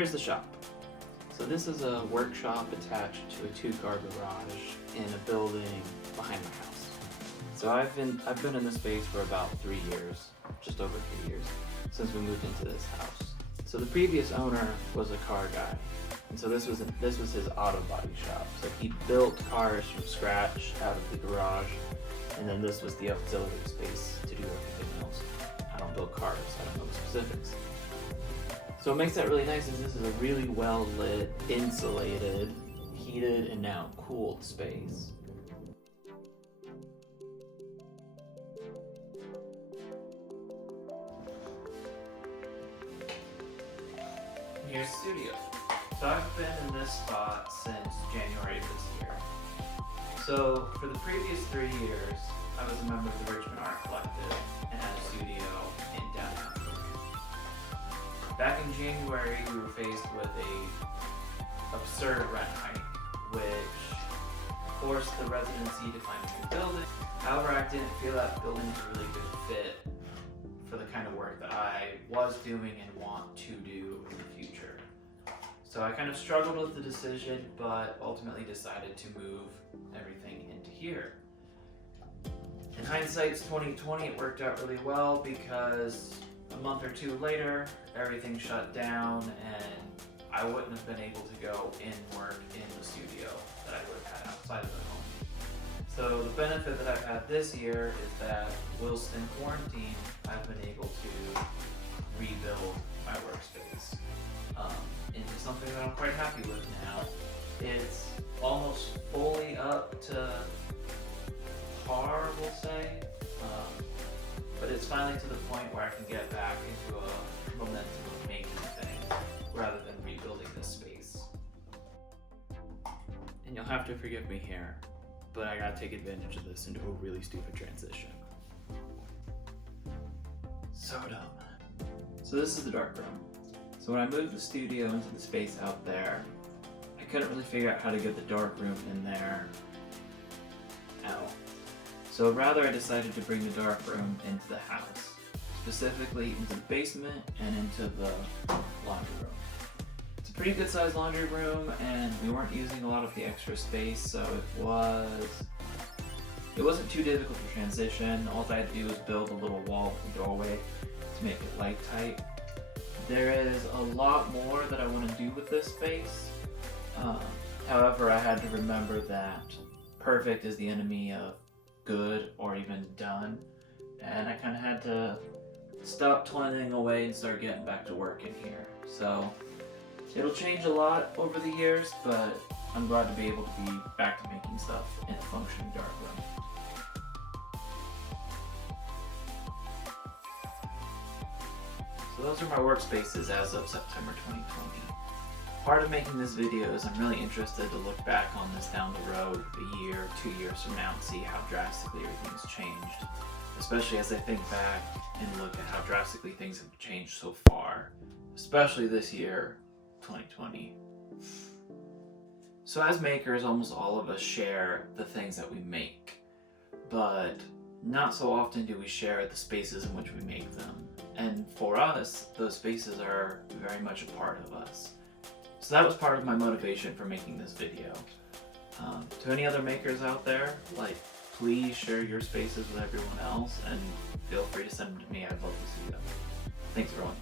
here's the shop. So this is a workshop attached to a 2-car garage in a building behind my house. So I've been in this space for about 3 years, just over 3 years, since we moved into this house. So the previous owner was a car guy, and so this was his auto body shop. So he built cars from scratch out of the garage, and then this was the auxiliary space to do everything else. I don't build cars, I don't know the specifics. So what makes that really nice is this is a really well lit, insulated, heated, and now cooled space. Here's the studio. So I've been in this spot since January of this year. So for the previous 3 years, I was a member of the Richmond Art Collective and had a studio in downtown. Back in January, we were faced with a absurd rent hike, which forced the residency to find a new building. However, I didn't feel that building was a really good fit for the kind of work that I was doing and want to do in the future. So I kind of struggled with the decision, but ultimately decided to move everything into here. In hindsight's 2020, it worked out really well because a month or 2 later, everything shut down and I wouldn't have been able to go and work in the studio that I would have had outside of the home. So the benefit that I've had this year is that whilst in quarantine, I've been able to rebuild my workspace into something that I'm quite happy with now. It's almost fully up to par, we'll say, but it's finally to the point where I can get back into a momentum of making things rather than rebuilding this space. And you'll have to forgive me here, but I gotta take advantage of this into a really stupid transition. So dumb. So this is the dark room. So when I moved the studio into the space out there, I couldn't really figure out how to get the dark room in there at all. So rather I decided to bring the dark room into the house, specifically into the basement and into the laundry room. It's a pretty good sized laundry room and we weren't using a lot of the extra space, so it wasn't too difficult to transition. All I had to do was build a little wall with a doorway to make it light tight. There is a lot more that I want to do with this space. However, I had to remember that perfect is the enemy of good or even done. And I kind of had to stop toiling away and start getting back to work in here. So it'll change a lot over the years, but I'm glad to be able to be back to making stuff in a functioning dark room. So those are my workspaces as of September 2020. Part of making this video is I'm really interested to look back on this down the road a year, 2 years from now and see how drastically everything's changed. Especially as I think back and look at how drastically things have changed so far. Especially this year, 2020. So as makers, almost all of us share the things that we make. But not so often do we share the spaces in which we make them. And for us, those spaces are very much a part of us. So that was part of my motivation for making this video. To any other makers out there, please share your spaces with everyone else and feel free to send them to me. I'd love to see them. Thanks everyone.